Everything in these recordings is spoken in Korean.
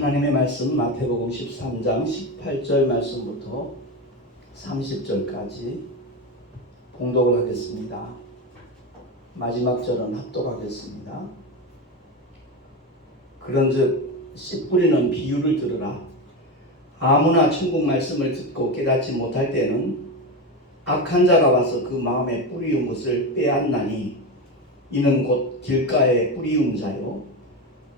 하나님의 말씀 마태복음 13장 18절 말씀부터 30절까지 봉독을 하겠습니다. 마지막 절은 합독하겠습니다. 그런즉 씨 뿌리는 비유를 들으라. 아무나 천국 말씀을 듣고 깨닫지 못할 때는 악한 자가 와서 그 마음에 뿌리운 것을 빼앗나니 이는 곧 길가에 뿌리운 자요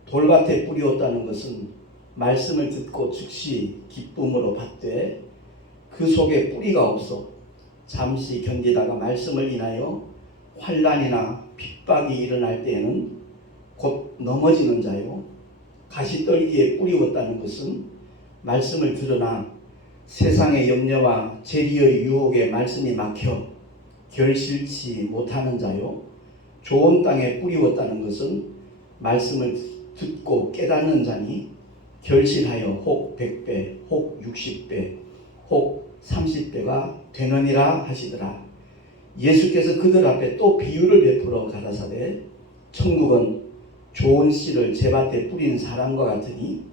돌밭에 뿌리었다는 것은 말씀을 듣고 즉시 기쁨으로 받되 그 속에 뿌리가 없어 잠시 견디다가 말씀을 인하여 환난이나 핍박이 일어날 때에는 곧 넘어지는 자요 가시떨기에 뿌리웠다는 것은 말씀을 들으나 세상의 염려와 재리의 유혹에 말씀이 막혀 결실치 못하는 자요 좋은 땅에 뿌리웠다는 것은 말씀을 듣고 깨닫는 자니 결실하여 혹 100배, 혹 60배, 혹 30배가 되느니라 하시더라. 예수께서 그들 앞에 또 비유를 베풀어 가라사대 천국은 좋은 씨를 제밭에 뿌린 사람과 같으니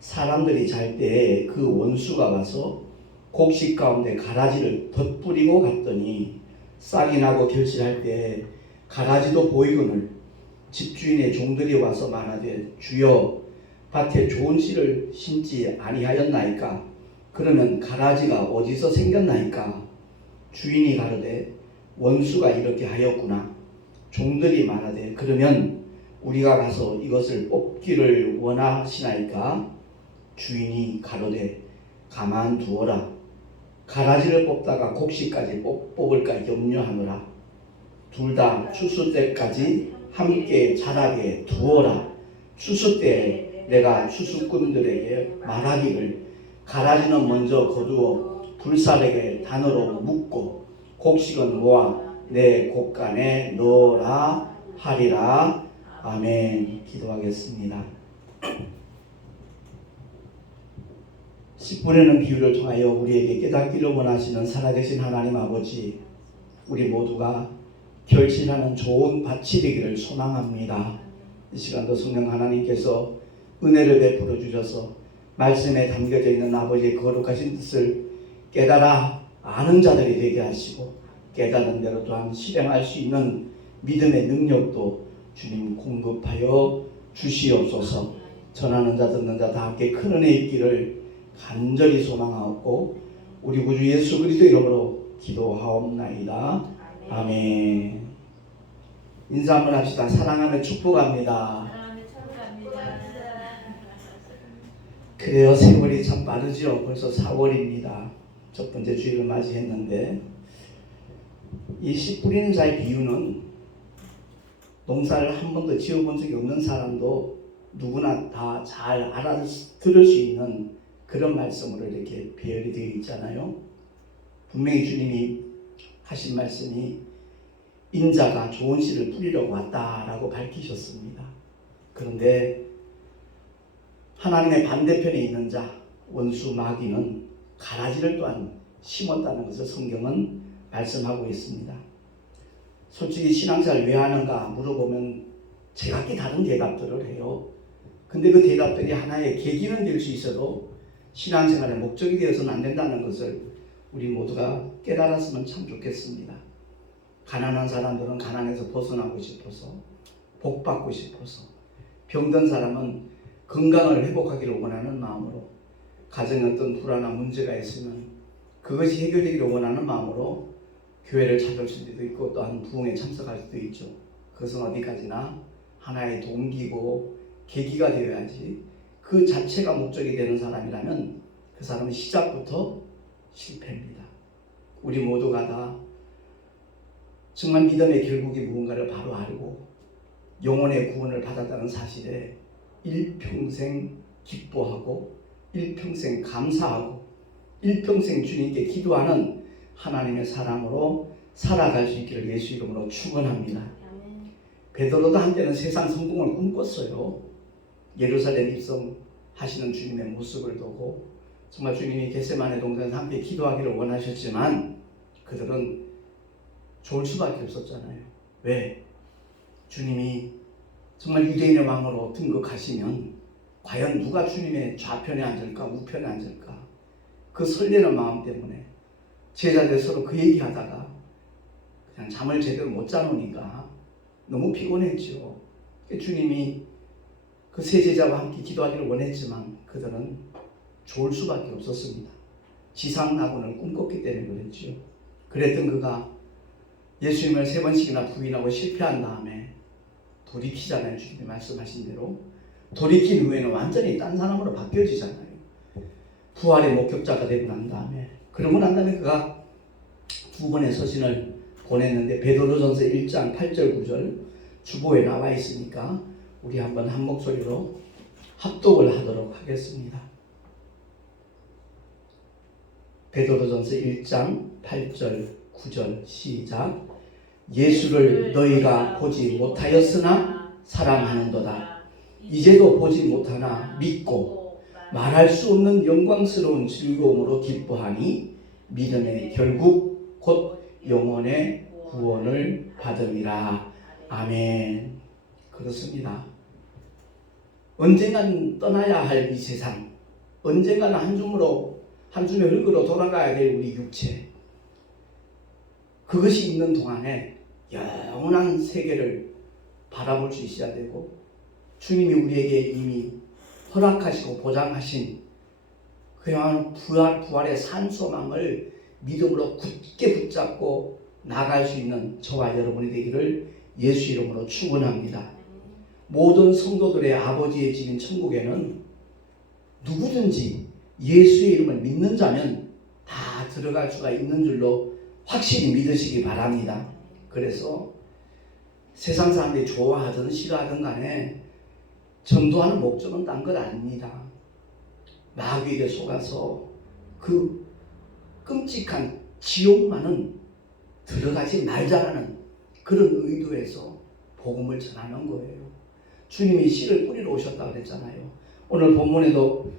사람들이 잘 때에 그 원수가 와서 곡식 가운데 가라지를 덧뿌리고 갔더니 싹이 나고 결실할 때에 가라지도 보이거늘 집주인의 종들이 와서 말하되 주여 밭에 좋은 씨를 심지 아니하였나이까? 그러면 가라지가 어디서 생겼나이까? 주인이 가로되 원수가 이렇게 하였구나. 종들이 말하되 그러면 우리가 가서 이것을 뽑기를 원하시나이까? 주인이 가로되 가만두어라. 가라지를 뽑다가 곡식까지 뽑을까 염려하노라. 둘 다 추수 때까지 함께 자라게 두어라. 추수 때에 내가 추수꾼들에게 말하기를 가라지는 먼저 거두어 불사르게 단으로 묶고 곡식은 모아 내 곡간에 넣어라 하리라. 아멘. 기도하겠습니다. 씨 뿌리는 비유를 통하여 우리에게 깨닫기를 원하시는 살아계신 하나님 아버지, 우리 모두가 결실하는 좋은 밭이 되기를 소망합니다. 이 시간도 성령 하나님께서 은혜를 베풀어 주셔서 말씀에 담겨져 있는 아버지의 거룩하신 뜻을 깨달아 아는 자들이 되게 하시고 깨닫는 대로 또한 실행할 수 있는 믿음의 능력도 주님 공급하여 주시옵소서. 전하는 자 듣는 자 다 함께 큰 은혜 있기를 간절히 소망하옵고 우리 구주 예수 그리스도 이름으로 기도하옵나이다. 아멘. 인사 한번 합시다. 사랑하며 축복합니다. 그래요. 세월이 참 빠르죠. 벌써 4월입니다. 첫 번째 주일을 맞이했는데 이 씨 뿌리는 자의 비유는 농사를 한 번도 지어본 적이 없는 사람도 누구나 다 잘 알아들을 수 있는 그런 말씀으로 이렇게 배열이 되어 있잖아요. 분명히 주님이 하신 말씀이 인자가 좋은 씨를 뿌리려고 왔다라고 밝히셨습니다. 그런데 하나님의 반대편에 있는 자 원수 마귀는 가라지를 또한 심었다는 것을 성경은 말씀하고 있습니다. 솔직히 신앙생활 왜 하는가 물어보면 제각기 다른 대답들을 해요. 근데 그 대답들이 하나의 계기는 될 수 있어도 신앙생활의 목적이 되어서는 안 된다는 것을 우리 모두가 깨달았으면 참 좋겠습니다. 가난한 사람들은 가난에서 벗어나고 싶어서, 복받고 싶어서, 병든 사람은 건강을 회복하기를 원하는 마음으로, 가정에 어떤 불안한 문제가 있으면 그것이 해결되기를 원하는 마음으로 교회를 찾을 수도 있고 또한 부흥에 참석할 수도 있죠. 그것은 어디까지나 하나의 동기고 계기가 되어야지 그 자체가 목적이 되는 사람이라면 그 사람은 시작부터 실패입니다. 우리 모두가 다 정말 믿음의 결국이 무언가를 바로 알고 영혼의 구원을 받았다는 사실에 일평생 기뻐하고 일평생 감사하고 일평생 주님께 기도하는 하나님의 사람으로 살아갈 수 있기를 예수 이름으로 축원합니다. 베드로도 한때는 세상 성공을 꿈꿨어요. 예루살렘 입성하시는 주님의 모습을 보고 정말 주님이 겟세마네 동산에서 함께 기도하기를 원하셨지만 그들은 좋을 수밖에 없었잖아요. 왜? 주님이 정말 유대인의 왕으로 등극하시면 과연 누가 주님의 좌편에 앉을까 우편에 앉을까 그 설레는 마음 때문에 제자들 서로 그 얘기하다가 그냥 잠을 제대로 못 자놓으니까 너무 피곤했죠. 주님이 그 세 제자와 함께 기도하기를 원했지만 그들은 좋을 수밖에 없었습니다. 지상낙원을 꿈꿨기 때문에 그랬죠. 그랬던 그가 예수님을 3번씩이나 부인하고 실패한 다음에 돌이키잖아요. 주님이 말씀하신 대로 돌이킨 후에는 완전히 딴 사람으로 바뀌어지잖아요. 부활의 목격자가 되고 난 다음에 그러고 난 다음에 그가 2번의 서신을 보냈는데 베드로전서 1장 8절 9절 주보에 나와 있으니까 우리 한번 한 목소리로 합독을 하도록 하겠습니다. 베드로전서 1장 8절 9절 시작. 예수를 너희가 보지 못하였으나 사랑하는도다. 이제도 보지 못하나 믿고 말할 수 없는 영광스러운 즐거움으로 기뻐하니 믿음의 결국 곧 영혼의 구원을 받음이라. 아멘. 그렇습니다. 언젠간 떠나야 할 이 세상, 언젠가는 한 줌의 흙으로 돌아가야 될 우리 육체, 그것이 있는 동안에 영원한 세계를 바라볼 수 있어야 되고 주님이 우리에게 이미 허락하시고 보장하신 그야말로 부활의 산소망을 믿음으로 굳게 붙잡고 나갈 수 있는 저와 여러분이 되기를 예수 이름으로 축원합니다. 모든 성도들의 아버지의 집인 천국에는 누구든지 예수의 이름을 믿는 자면 다 들어갈 수가 있는 줄로 확실히 믿으시기 바랍니다. 그래서 세상 사람들이 좋아하든 싫어하든 간에 전도하는 목적은 딴 것 아닙니다. 마귀에게 속아서 그 끔찍한 지옥만은 들어가지 말자라는 그런 의도에서 복음을 전하는 거예요. 주님이 씨를 뿌리러 오셨다고 그랬잖아요. 오늘 본문에도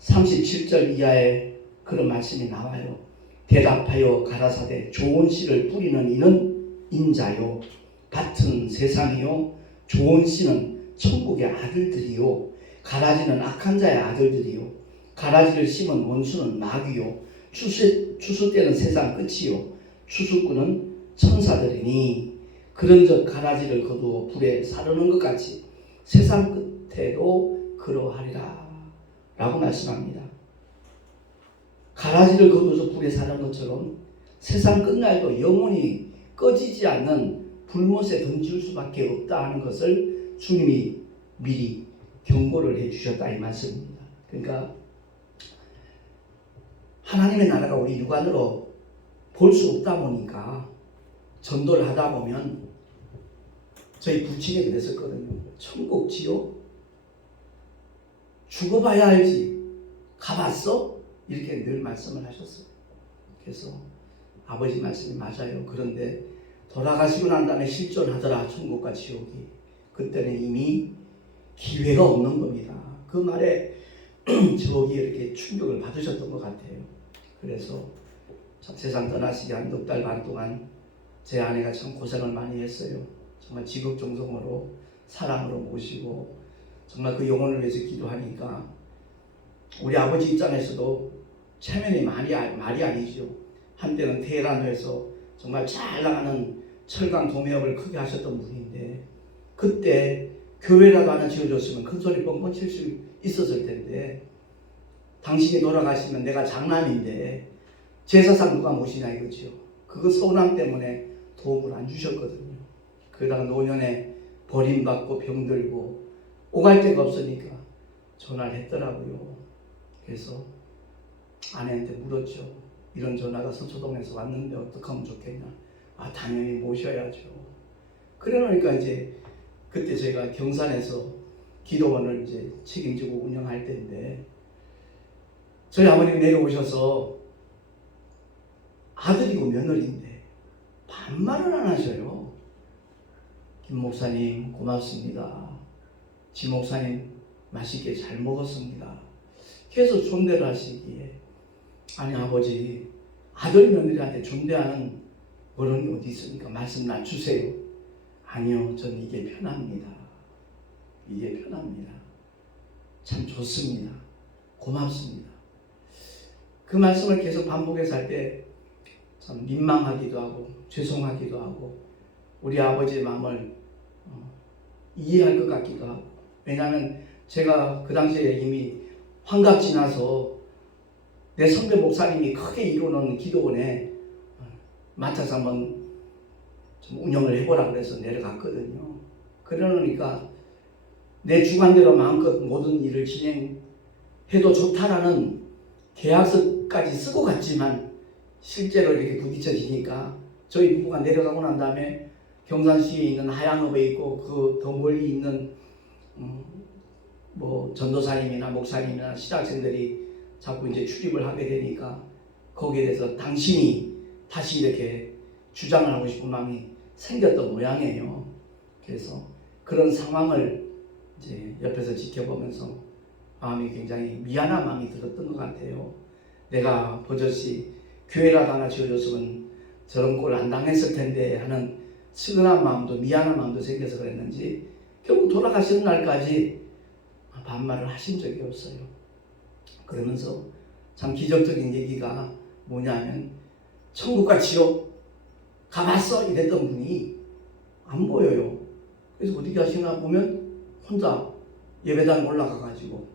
37절 이하에 그런 말씀이 나와요. 대답하여 가라사대 좋은 씨를 뿌리는 이는 인자요 밭은 세상이요 좋은 씨는 천국의 아들들이요 가라지는 악한 자의 아들들이요 가라지를 심은 원수는 마귀요 추수 때는 세상 끝이요 추수꾼은 천사들이니 그런즉 가라지를 거두어 불에 사르는 것 같이 세상 끝에도 그러하리라 라고 말씀합니다. 가라지를 거두어서 불에 사는 것처럼 세상 끝날도 영원히 꺼지지 않는 불못에 던질 수밖에 없다 하는 것을 주님이 미리 경고를 해주셨다 이 말씀입니다. 그러니까 하나님의 나라가 우리 육안으로 볼 수 없다 보니까 전도를 하다 보면 저희 부친이 그랬었거든요. 천국 지옥 죽어봐야 알지 가봤어? 이렇게 늘 말씀을 하셨어요. 그래서 아버지 말씀이 맞아요. 그런데 돌아가시고 난 다음에 실존하더라 천국과 지옥이. 그때는 이미 기회가 없는 겁니다. 그 말에 저기 이렇게 충격을 받으셨던 것 같아요. 그래서 참 세상 떠나시기 한 넉 달 반 동안 제 아내가 참 고생을 많이 했어요. 정말 지극정성으로 사랑으로 모시고 정말 그 영혼을 위해서 기도하니까 우리 아버지 입장에서도 체면이 말이 아니죠. 한때는 테헤란에서 정말 잘 나가는 철강 도매업을 크게 하셨던 분인데 그때 교회라도 하나 지어줬으면 큰 소리 뻥뻥 칠 수 있었을 텐데 당신이 돌아가시면 내가 장남인데 제사상 누가 모시냐 이거죠. 그거 서운함 때문에 도움을 안 주셨거든요. 그러다가 노년에 버림받고 병들고 오갈 데가 없으니까 전화를 했더라고요. 그래서 아내한테 물었죠. 이런 전화가 서초동에서 왔는데 어떻게 하면 좋겠냐. 아 당연히 모셔야죠. 그러니까 이제 그때 저희가 경산에서 기도원을 이제 책임지고 운영할 때인데 저희 아버님이 내려오셔서 아들이고 며느리인데 반말을 안 하셔요. 김 목사님 고맙습니다. 지 목사님 맛있게 잘 먹었습니다. 계속 존대를 하시기에 아니 아버지 아들 며느리한테 존대하는 어른이 어디 있습니까? 말씀 참 좋습니다. 고맙습니다. 그 말씀을 계속 반복해서 할 때 참 민망하기도 하고 죄송하기도 하고 우리 아버지의 마음을 이해할 것 같기도 하고, 왜냐하면 제가 그 당시에 이미 환갑 지나서 내 선배 목사님이 크게 이루는 기도원에 맡아서 한번 좀 운영을 해보라 그래서 내려갔거든요. 그러니까 내 주관대로 마음껏 모든 일을 진행해도 좋다라는 계약서까지 쓰고 갔지만 실제로 이렇게 부딪혀지니까 저희 부부가 내려가고 난 다음에 경산시에 있는 하양읍에 있고 그 더 멀리 있는 뭐 전도사님이나 목사님이나 신학생들이 자꾸 이제 출입을 하게 되니까 거기에 대해서 당신이 다시 이렇게 주장을 하고 싶은 마음이 생겼던 모양이에요. 그래서 그런 상황을 이제 옆에서 지켜보면서 마음이 굉장히 미안한 마음이 들었던 것 같아요. 내가 버젓이 교회라도 하나 지어줬으면 저런 꼴 안 당했을 텐데 하는 측은한 마음도 미안한 마음도 생겨서 그랬는지 결국 돌아가시는 날까지 반말을 하신 적이 없어요. 그러면서 참 기적적인 얘기가 뭐냐면 천국과 지옥 가봤어 이랬던 분이 안 보여요. 그래서 어디 가시나 보면 혼자 예배당 올라가가지고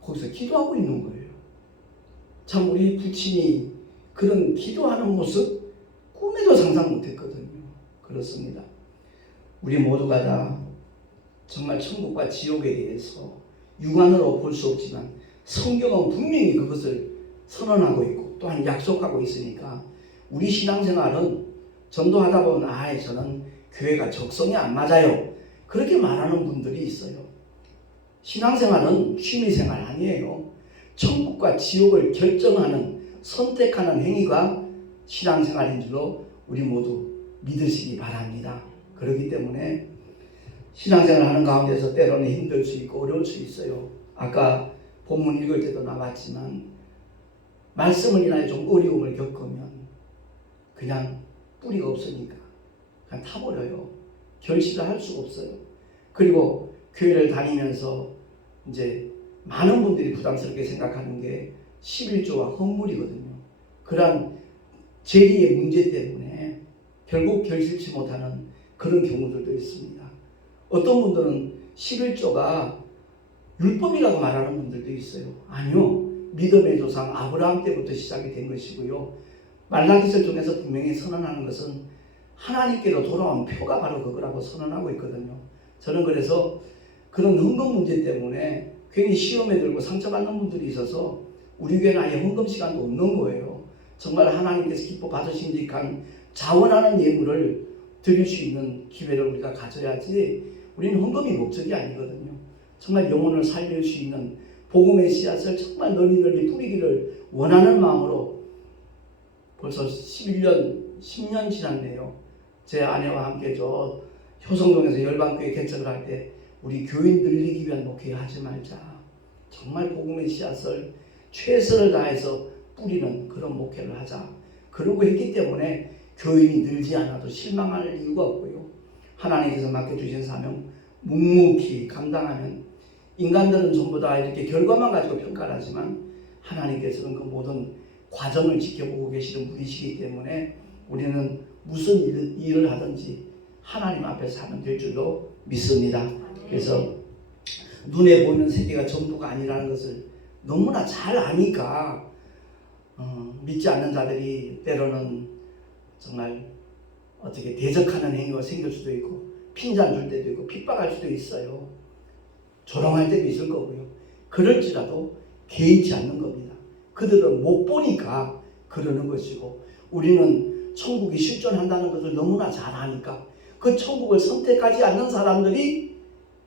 거기서 기도하고 있는 거예요. 참 우리 부친이 그런 기도하는 모습 꿈에도 상상 못했거든요. 그렇습니다. 우리 모두가 다 정말 천국과 지옥에 대해서 육안으로 볼 수 없지만 성경은 분명히 그것을 선언하고 있고 또한 약속하고 있으니까 우리 신앙생활은 전도하다 보면 저는 교회가 적성이 안 맞아요 그렇게 말하는 분들이 있어요. 신앙생활은 취미생활 아니에요. 천국과 지옥을 결정하는 선택하는 행위가 신앙생활인 줄로 우리 모두 믿으시기 바랍니다. 그렇기 때문에 신앙생활 하는 가운데서 때로는 힘들 수 있고 어려울 수 있어요. 아까 본문 읽을 때도 나왔지만 말씀을 인하여 좀 어려움을 겪으면 그냥 뿌리가 없으니까 그냥 타버려요. 결실을 할 수가 없어요. 그리고 교회를 다니면서 이제 많은 분들이 부담스럽게 생각하는 게 11조와 헌물이거든요. 그러한 재리의 문제 때문에 결국 결실치 못하는 그런 경우들도 있습니다. 어떤 분들은 11조가 율법이라고 말하는 분들도 있어요. 아니요. 믿음의 조상 아브라함 때부터 시작이 된 것이고요. 말라기서 통해서 분명히 선언하는 것은 하나님께로 돌아온 표가 바로 그거라고 선언하고 있거든요. 저는 그래서 그런 헌금 문제 때문에 괜히 시험에 들고 상처받는 분들이 있어서 우리 교회는 아예 헌금 시간도 없는 거예요. 정말 하나님께서 기뻐 받으신직한 자원하는 예물을 드릴 수 있는 기회를 우리가 가져야지 우리는 헌금이 목적이 아니거든요. 정말 영혼을 살릴 수 있는 복음의 씨앗을 정말 널리 뿌리기를 원하는 마음으로 벌써 11년, 10년 지났네요. 제 아내와 함께 저 효성동에서 열방교회 개척을 할 때 우리 교인 늘리기 위한 목회 하지 말자. 정말 복음의 씨앗을 최선을 다해서 뿌리는 그런 목회를 하자. 그러고 했기 때문에 교인이 늘지 않아도 실망할 이유가 없고요. 하나님께서 맡겨주신 사명 묵묵히 감당하면 인간들은 전부 다 이렇게 결과만 가지고 평가를 하지만 하나님께서는 그 모든 과정을 지켜보고 계시는 분이시기 때문에 우리는 무슨 일을 하든지 하나님 앞에서 하면 될 줄로 믿습니다. 그래서 눈에 보이는 세계가 전부가 아니라는 것을 너무나 잘 아니까 믿지 않는 자들이 때로는 정말 어떻게 대적하는 행위가 생길 수도 있고 핀잔 줄 때도 있고 핍박할 수도 있어요. 조롱할 때도 있을 거고요. 그럴지라도 개의치 않는 겁니다. 그들은 못 보니까 그러는 것이고 우리는 천국이 실존한다는 것을 너무나 잘 아니까 그 천국을 선택하지 않는 사람들이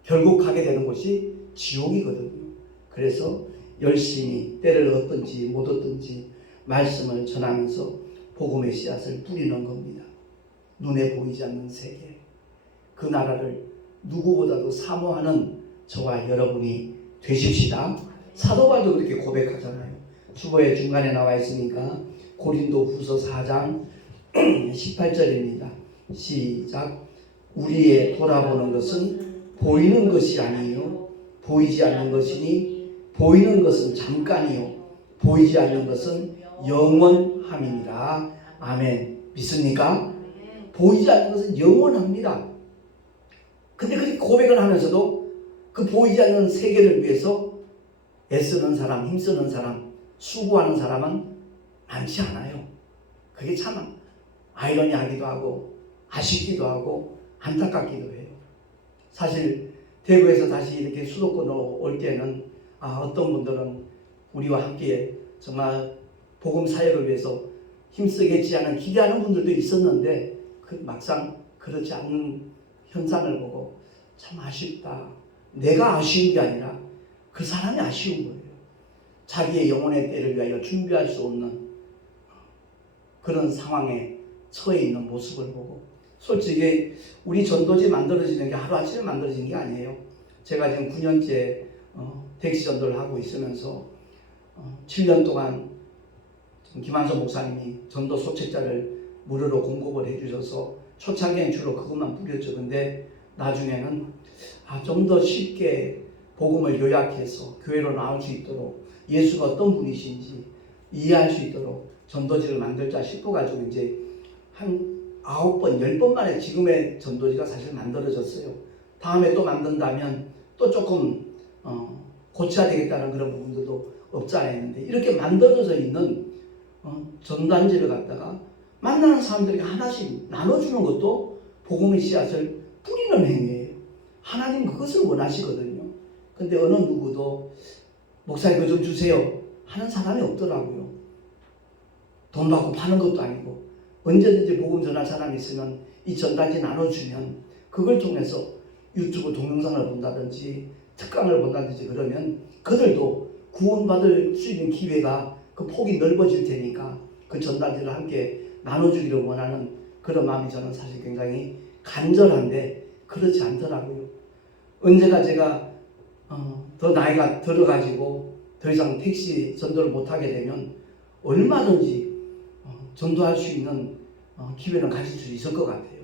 결국 가게 되는 곳이 지옥이거든요. 그래서 열심히 때를 얻든지 못 얻든지 말씀을 전하면서 복음의 씨앗을 뿌리는 겁니다. 눈에 보이지 않는 세계, 그 나라를 누구보다도 사모하는 저와 여러분이 되십시다. 사도 바울도 그렇게 고백하잖아요. 주보의 중간에 나와 있으니까 고린도 후서 4장 18절입니다. 시작. 우리의 돌아보는 것은 보이는 것이 아니요 보이지 않는 것이니 보이는 것은 잠깐이요 보이지 않는 것은 영원함이니라. 아멘. 믿습니까? 보이지 않는 것은 영원합니다. 근데 그렇게 고백을 하면서도 그 보이지 않는 세계를 위해서 애쓰는 사람, 힘쓰는 사람, 수고하는 사람은 많지 않아요. 그게 참 아이러니하기도 하고 아쉽기도 하고 안타깝기도 해요. 사실 대구에서 다시 이렇게 수도권으로 올 때는 어떤 분들은 우리와 함께 정말 복음 사역을 위해서 힘쓰겠지 하는 기대하는 분들도 있었는데 막상 그렇지 않는 현상을 보고 참 아쉽다. 내가 아쉬운 게 아니라 그 사람이 아쉬운 거예요. 자기의 영혼의 때를 위하여 준비할 수 없는 그런 상황에 처해 있는 모습을 보고, 솔직히 우리 전도지 만들어지는 게 하루아침에 만들어진 게 아니에요. 제가 지금 9년째 택시 전도를 하고 있으면서 7년 동안 김한선 목사님이 전도 소책자를 무료로 공급을 해주셔서 초창기엔 주로 그것만 뿌렸죠. 근데 나중에는 좀 더 쉽게 복음을 요약해서 교회로 나올 수 있도록 예수가 어떤 분이신지 이해할 수 있도록 전도지를 만들자 싶어가지고 이제 한 9번, 10번 만에 지금의 전도지가 사실 만들어졌어요. 다음에 또 만든다면 또 조금 고쳐야 되겠다는 그런 부분들도 없지 않아 있는데, 이렇게 만들어져 있는 전단지를 갖다가 만나는 사람들에게 하나씩 나눠주는 것도 복음의 씨앗을 뿌리는 행위예요. 하나님 그것을 원하시거든요. 근데 어느 누구도 목사님 그거 좀 주세요 하는 사람이 없더라고요. 돈 받고 파는 것도 아니고, 언제든지 복음 전할 사람이 있으면 이 전단지 나눠주면 그걸 통해서 유튜브 동영상을 본다든지 특강을 본다든지 그러면 그들도 구원받을 수 있는 기회가 그 폭이 넓어질 테니까 그 전단지를 함께 나눠주기를 원하는 그런 마음이 저는 사실 굉장히 간절한데 그렇지 않더라고요. 언제가 제가 더 나이가 들어가지고 더 이상 택시 전도를 못하게 되면 얼마든지 전도할 수 있는 기회는 가질 수 있을 것 같아요.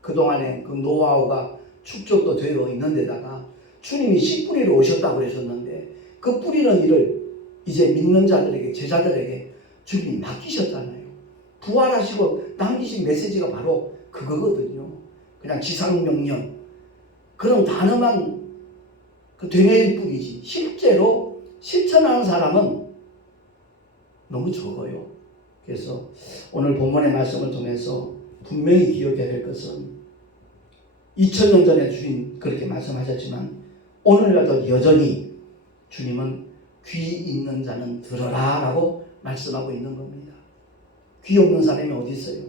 그동안에 그 노하우가 축적도 되어 있는 데다가 주님이 씨 뿌리러 오셨다고 그러셨는데 그 뿌리는 일을 이제 믿는 자들에게, 제자들에게 주님이 맡기셨잖아요. 부활하시고 남기신 메시지가 바로 그거거든요. 그냥 지상명령 그런 단어만 그 되뇌일 뿐이지 실제로 실천하는 사람은 너무 적어요. 그래서 오늘 본문의 말씀을 통해서 분명히 기억해야 될 것은 2000년 전에 주님 그렇게 말씀하셨지만 오늘날도 여전히 주님은 귀 있는 자는 들어라 라고 말씀하고 있는 겁니다. 귀 없는 사람이 어디 있어요?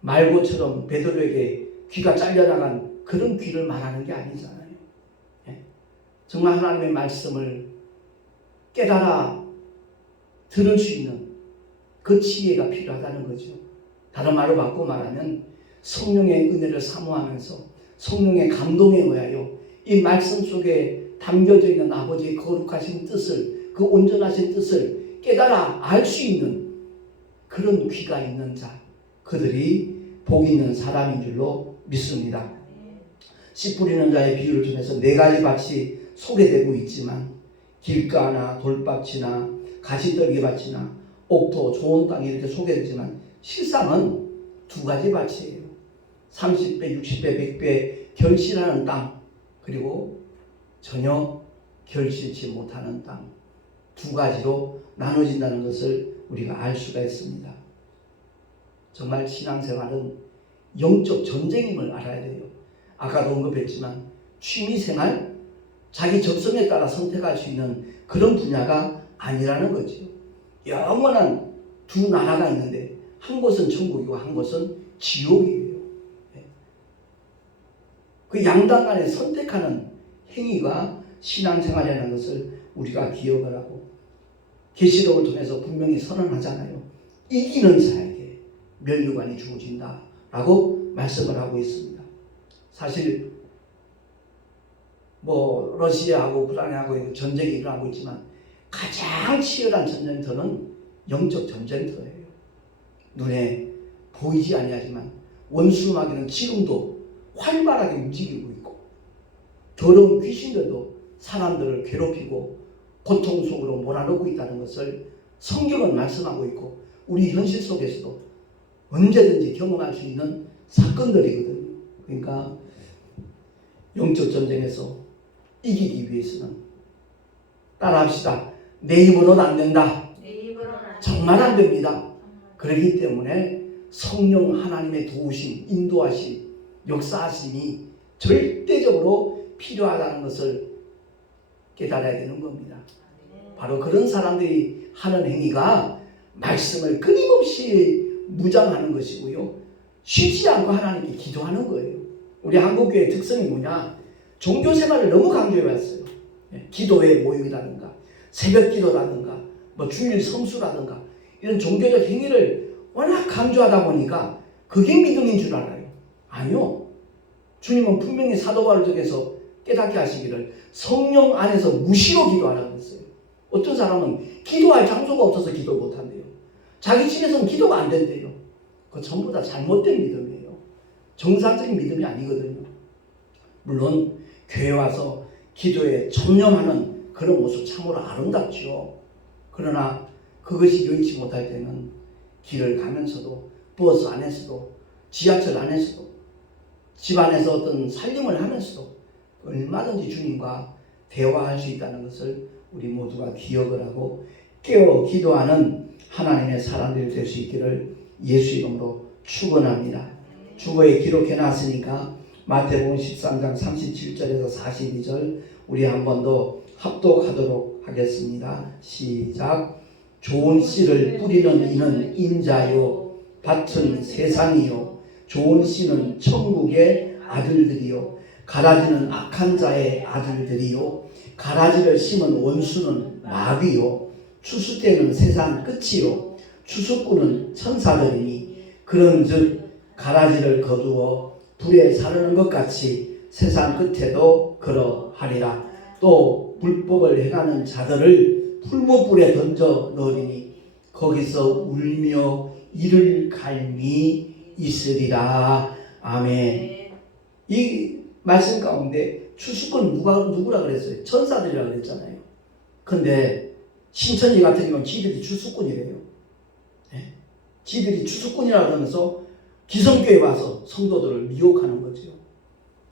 말고처럼 베드로에게 귀가 잘려나간 그런 귀를 말하는 게 아니잖아요. 정말 하나님의 말씀을 깨달아 들을 수 있는 그 지혜가 필요하다는 거죠. 다른 말로 바꿔 말하면 성령의 은혜를 사모하면서 성령의 감동에 의하여 이 말씀 속에 담겨져 있는 아버지의 거룩하신 뜻을, 그 온전하신 뜻을 깨달아 알 수 있는 그런 귀가 있는 자, 그들이 복 있는 사람인 줄로 믿습니다. 씨 뿌리는 자의 비유를 통해서 4가지 밭이 소개되고 있지만 길가나 돌밭이나 가시떨기밭이나 옥토, 좋은 땅이 이렇게 소개되지만 실상은 2가지 밭이에요. 30배, 60배, 100배 결실하는 땅, 그리고 전혀 결실치 못하는 땅, 2가지로 나눠진다는 것을 우리가 알 수가 있습니다. 정말 신앙생활은 영적 전쟁임을 알아야 돼요. 아까도 언급했지만 취미생활, 자기 적성에 따라 선택할 수 있는 그런 분야가 아니라는 거죠. 영원한 2 나라가 있는데 한 곳은 천국이고 한 곳은 지옥이에요. 그 양당 간에 선택하는 행위가 신앙생활이라는 것을 우리가 기억을 하고, 계시록을 통해서 분명히 선언하잖아요. 이기는 자에게 면류관이 주어진다 라고 말씀을 하고 있습니다. 사실 러시아하고 우크라이나하고 전쟁이 일어나고 있지만 가장 치열한 전쟁터는 영적 전쟁터예요. 눈에 보이지 아니하지만 원수 마귀는 지금도 활발하게 움직이고 있고 더러운 귀신들도 사람들을 괴롭히고 고통 속으로 몰아넣고 있다는 것을 성경은 말씀하고 있고 우리 현실 속에서도 언제든지 경험할 수 있는 사건들이거든요. 그러니까 영적 전쟁에서 이기기 위해서는 따라합시다. 내 입으로는 안 된다. 정말 안 됩니다. 그렇기 때문에 성령 하나님의 도우심, 인도하심, 역사하심이 절대적으로 필요하다는 것을 깨달아야 되는 겁니다. 바로 그런 사람들이 하는 행위가 말씀을 끊임없이 무장하는 것이고요. 쉬지 않고 하나님께 기도하는 거예요. 우리 한국교회의 특성이 뭐냐? 종교생활을 너무 강조해왔어요. 기도회 모임이라든가 새벽 기도라든가 뭐 주일 성수라든가 이런 종교적 행위를 워낙 강조하다 보니까 그게 믿음인 줄 알아요. 아니요. 주님은 분명히 사도 바울 쪽에서 깨닫게 하시기를 성령 안에서 무시로 기도하라고 했어요. 어떤 사람은 기도할 장소가 없어서 기도 못한대요. 자기 집에서는 기도가 안 된대요. 그거 전부 다 잘못된 믿음이에요. 정상적인 믿음이 아니거든요. 물론 교회 와서 기도에 전념하는 그런 모습 참으로 아름답죠. 그러나 그것이 여의치 못할 때는 길을 가면서도 버스 안에서도 지하철 안에서도 집 안에서 어떤 살림을 하면서도 얼마든지 주님과 대화할 수 있다는 것을 우리 모두가 기억을 하고 깨어 기도하는 하나님의 사람들이 될 수 있기를 예수 이름으로 축원합니다. 주보에 기록해 놨으니까 마태복음 13장 37절에서 42절 우리 한 번 더 합독하도록 하겠습니다. 시작. 좋은 씨를 뿌리는 이는 인자요 밭은 세상이요 좋은 씨는 천국의 아들들이요 가라지는 악한 자의 아들들이요 가라지를 심은 원수는 마귀요 추수 때는 세상 끝이요 추수꾼은 천사들이니 그런즉 가라지를 거두어 불에 사르는 것 같이 세상 끝에도 그러하리라. 또 불법을 행하는 자들을 풀무불에 던져 넣으리니 거기서 울며 이를 갈미 있으리라. 아멘. 이 말씀 가운데 추수꾼은 누구라 그랬어요? 천사들이라 그랬잖아요. 근데 신천지 같은 경우는 지들이 추수꾼이래요. 네? 지들이 추수꾼이라 그러면서 기성교회 와서 성도들을 미혹하는 거죠.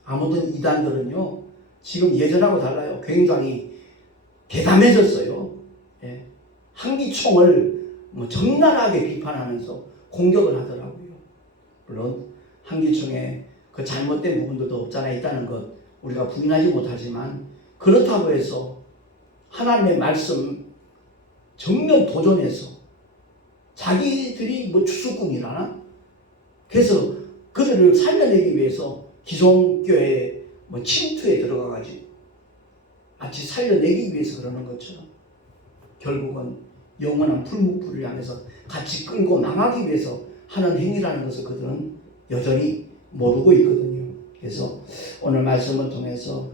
아무튼 이단들은요 지금 예전하고 달라요. 굉장히 대담해졌어요. 예. 한기총을 적나라하게 비판하면서 공격을 하더라고요. 물론 한기총에 그 잘못된 부분들도 없잖아 있다는 것 우리가 부인하지 못하지만 그렇다고 해서 하나님의 말씀 정면 도전해서 자기들이 추수꾼이라나 그래서 그들을 살려내기 위해서 기성교회 침투에 들어가가지고 마치 살려내기 위해서 그러는 것처럼 결국은 영원한 풀무불을 향해서 같이 끌고 망하기 위해서 하는 행위라는 것을 그들은 여전히 모르고 있거든요. 그래서 오늘 말씀을 통해서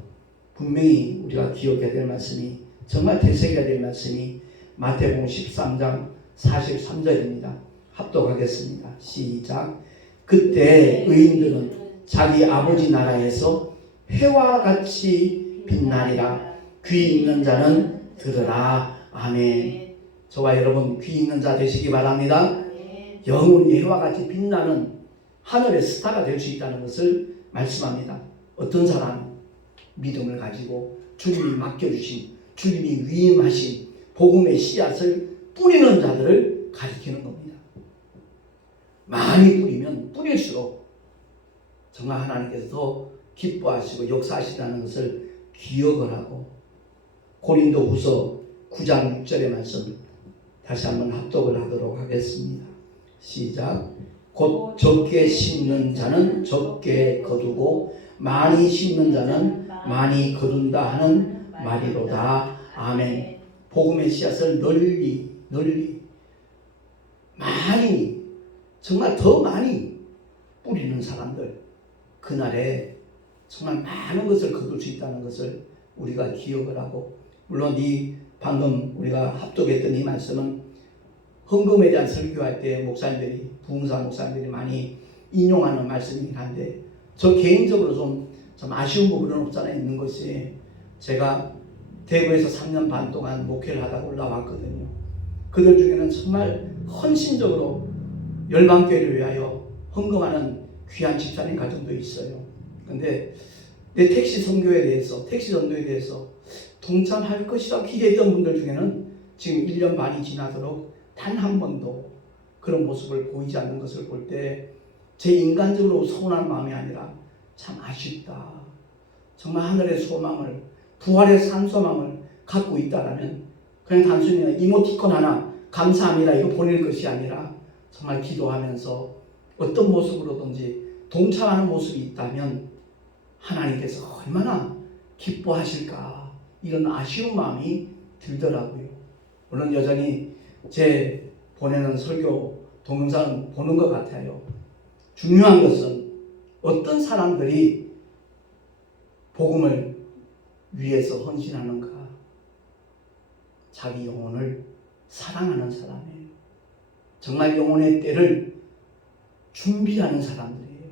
분명히 우리가 기억해야 될 말씀이 정말 되새겨야 될 말씀이 마태복음 13장 43절입니다. 합독하겠습니다. 시작. 그때 의인들은 자기 아버지 나라에서 해와 같이 빛나리라. 귀 있는 자는 들으라. 아멘. 저와 여러분 귀 있는 자 되시기 바랍니다. 영원히 해와 같이 빛나는 하늘의 스타가 될 수 있다는 것을 말씀합니다. 어떤 사람 믿음을 가지고 주님이 맡겨주신 주님이 위임하신 복음의 씨앗을 뿌리는 자들을 가리키는 겁니다. 많이 뿌리면 뿌릴수록 정말 하나님께서 더 기뻐하시고 역사하시다는 것을 기억을 하고 고린도후서 9장 6절의 말씀 다시 한번 합독을 하도록 하겠습니다. 시작. 곧 적게 심는 자는 적게 거두고 많이 심는 자는 많이 거둔다 하는 말이로다. 아멘. 복음의 씨앗을 널리 많이 정말 더 많이 뿌리는 사람들 그날에 정말 많은 것을 거둘 수 있다는 것을 우리가 기억을 하고 물론 이 방금 우리가 합독했던 이 말씀은 헌금에 대한 설교할 때 목사님들이 부흥사 목사님들이 많이 인용하는 말씀이긴 한데 저 개인적으로 좀 좀 아쉬운 부분은 없잖아 있는 것이, 제가 대구에서 3년 반 동안 목회를 하다 올라왔거든요. 그들 중에는 정말 헌신적으로 열방교회를 위하여 헌금하는 귀한 집사님 가정도 있어요. 근데 내 택시 선교에 대해서 동참할 것이라고 기대했던 분들 중에는 지금 1년 반이 지나도록 단 한 번도 그런 모습을 보이지 않는 것을 볼 때 제 인간적으로 서운한 마음이 아니라 참 아쉽다. 정말 하늘의 소망을, 부활의 산 소망을 갖고 있다라면 그냥 단순히 이모티콘 하나 감사합니다 이거 보낼 것이 아니라 정말 기도하면서 어떤 모습으로든지 동참하는 모습이 있다면 하나님께서 얼마나 기뻐하실까, 이런 아쉬운 마음이 들더라고요. 물론 여전히 제 보내는 설교 동영상은 보는 것 같아요. 중요한 것은 어떤 사람들이 복음을 위해서 헌신하는가, 자기 영혼을 사랑하는 사람이에요. 정말 영혼의 때를 준비하는 사람들이에요.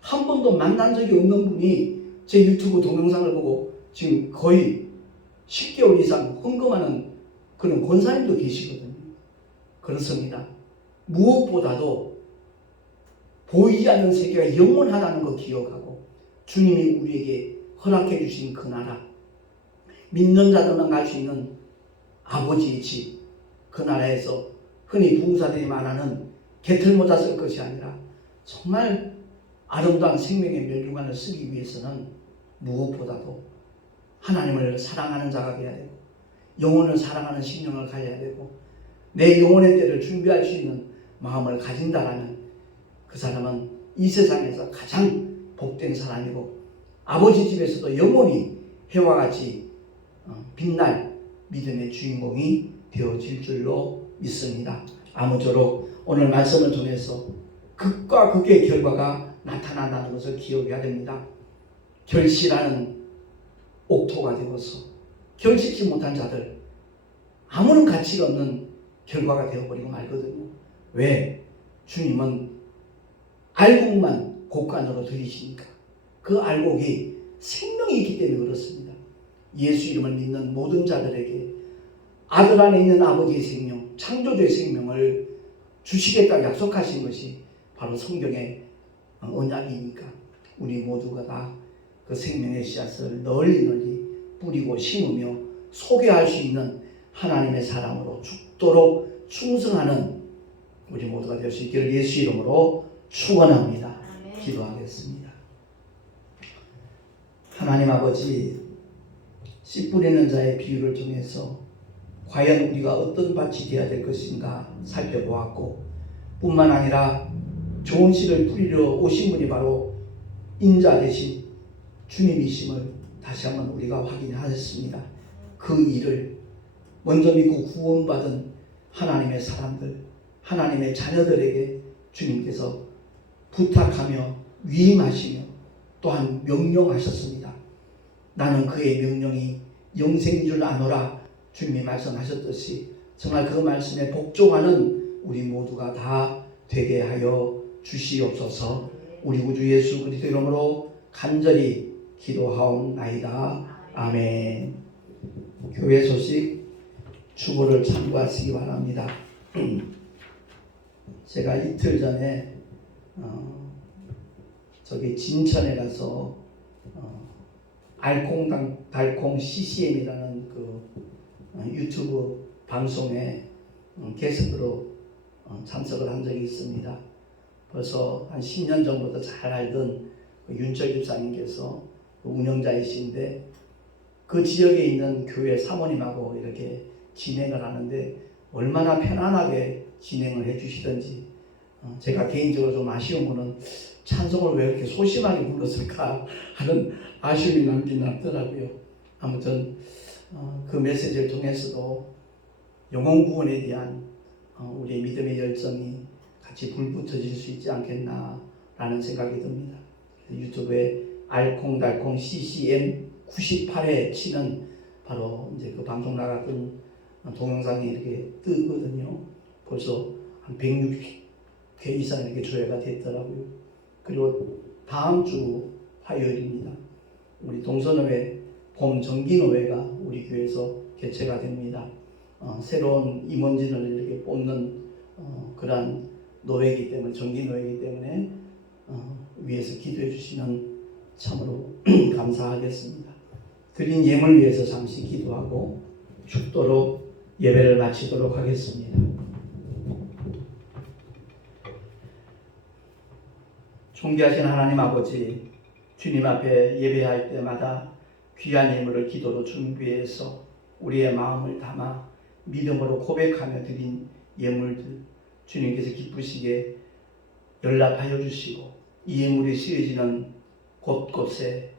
한 번도 만난 적이 없는 분이 제 유튜브 동영상을 보고 지금 거의 10개월 이상 헌금하는 그런 권사님도 계시거든요. 그렇습니다. 무엇보다도 보이지 않는 세계가 영원하다는 거 기억하고 주님이 우리에게 허락해 주신 그 나라, 믿는 자들만 갈 수 있는 아버지의 집, 그 나라에서 흔히 부흥사들이 말하는 개털모자 쓸 것이 아니라 정말 아름다운 생명의 멸류관을 쓰기 위해서는 무엇보다도 하나님을 사랑하는 자가 되어야 되고 영혼을 사랑하는 심령을 가져야 되고 내 영혼의 때를 준비할 수 있는 마음을 가진다라면 그 사람은 이 세상에서 가장 복된 사람이고 아버지 집에서도 영원히 해와 같이 빛날 믿음의 주인공이 되어질 줄로 믿습니다. 아무쪼록 오늘 말씀을 통해서 극과 극의 결과가 나타난다는 것을 기억해야 됩니다. 결실하는 옥토가 되어서 결실치 못한 자들, 아무런 가치가 없는 결과가 되어버리고 말거든요. 왜? 주님은 알곡만 곡간으로 들이시니까. 그 알곡이 생명이 있기 때문에 그렇습니다. 예수 이름을 믿는 모든 자들에게 아들 안에 있는 아버지의 생명, 창조주의 생명을 주시겠다고 약속하신 것이 바로 성경의 언약이니까 우리 모두가 다 그 생명의 씨앗을 널리 뿌리고 심으며 소개할 수 있는 하나님의 사람으로 죽도록 충성하는 우리 모두가 될 수 있기를 예수 이름으로 축원합니다. 기도하겠습니다. 하나님 아버지, 씨 뿌리는 자의 비유를 통해서 과연 우리가 어떤 밭이 되어야 될 것인가 살펴보았고, 뿐만 아니라 좋은 씨를 뿌리러 오신 분이 바로 인자 되신 주님이심을 다시 한번 우리가 확인하였습니다. 그 일을 먼저 믿고 구원받은 하나님의 사람들, 하나님의 자녀들에게 주님께서 부탁하며 위임하시며 또한 명령하셨습니다. 나는 그의 명령이 영생인 줄 아노라 주님이 말씀하셨듯이 정말 그 말씀에 복종하는 우리 모두가 다 되게 하여 주시옵소서. 우리 구주 예수 그리스도 이름으로 간절히 기도하옵나이다. 아멘. 교회 소식 주보를 참고하시기 바랍니다. 제가 이틀 전에 저기 진천에 가서 알콩달콩 CCM이라는 그 유튜브 방송에 게스트로 참석을 한 적이 있습니다. 벌써 한 10년 전부터 잘 알던 윤철 집사님께서 운영자이신데 그 지역에 있는 교회 사모님하고 이렇게 진행을 하는데 얼마나 편안하게 진행을 해주시던지 제가 개인적으로 좀 아쉬운 거는 찬송을 왜 이렇게 소심하게 불렀을까 하는 아쉬움이 남긴 남더라고요. 아무튼 그 메시지를 통해서도 영혼 구원에 대한 우리의 믿음의 열정이 같이 불붙어질 수 있지 않겠나라는 생각이 듭니다. 유튜브에 알콩달콩 CCM 98회 치는 바로 이제 그 방송 나갔던 동영상이 이렇게 뜨거든요. 벌써 한 160회 이상 이렇게 조회가 됐더라고요. 그리고 다음 주 화요일입니다. 우리 동서노회 봄정기노회가 우리 교회에서 개최가 됩니다. 새로운 임원진을 이렇게 뽑는 그러한 노회이기 때문에, 정기노회이기 때문에 위해서 기도해 주시면 참으로 감사하겠습니다. 드린 예물 위해서 잠시 기도하고 축도로 예배를 마치도록 하겠습니다. 존귀하신 하나님 아버지, 주님 앞에 예배할 때마다 귀한 예물을 기도로 준비해서 우리의 마음을 담아 믿음으로 고백하며 드린 예물들 주님께서 기쁘시게 연락하여 주시고, 이 예물이 쓰여지는 곳곳에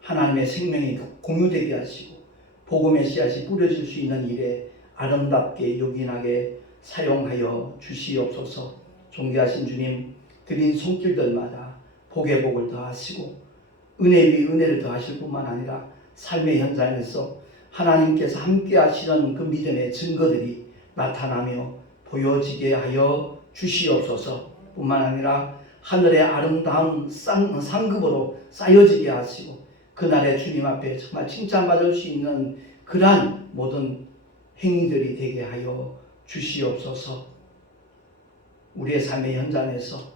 하나님의 생명이 공유되게 하시고 복음의 씨앗이 뿌려질 수 있는 일에 아름답게 요긴하게 사용하여 주시옵소서. 존귀하신 주님, 드린 손길들마다 복의 복을 더하시고 은혜 위 은혜를 더하실 뿐만 아니라 삶의 현장에서 하나님께서 함께 하시는 그 믿음의 증거들이 나타나며 보여지게 하여 주시옵소서. 뿐만 아니라 하늘의 아름다운 상급으로 쌓여지게 하시고 그날의 주님 앞에 정말 칭찬받을 수 있는 그러한 모든 행위들이 되게 하여 주시옵소서. 우리의 삶의 현장에서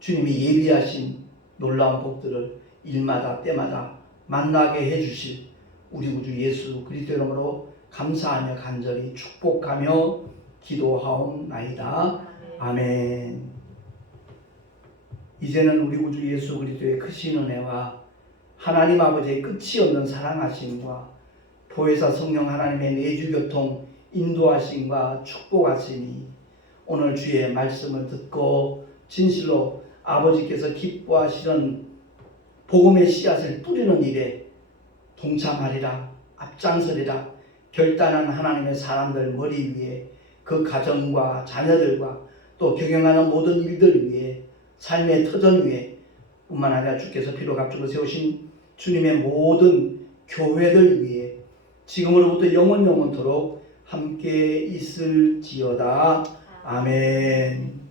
주님이 예비하신 놀라운 복들을 일마다 때마다 만나게 해주실 우리 구주 예수 그리스도 이름으로 감사하며 간절히 축복하며 기도하옵나이다. 아멘. 이제는 우리 구주 예수 그리스도의 크신 은혜와 하나님 아버지의 끝이 없는 사랑하심과 보혜사 성령 하나님의 내주교통 인도하심과 축복하심이 오늘 주의 말씀을 듣고 진실로 아버지께서 기뻐하시는 복음의 씨앗을 뿌리는 일에 동참하리라, 앞장서리라 결단한 하나님의 사람들 머리 위에 그 가정과 자녀들과 또 경영하는 모든 일들 위에 삶의 터전 위에 뿐만 아니라 주께서 피로 값주고 세우신 주님의 모든 교회들 위에 지금으로부터 영원토록 함께 있을지어다. 아멘.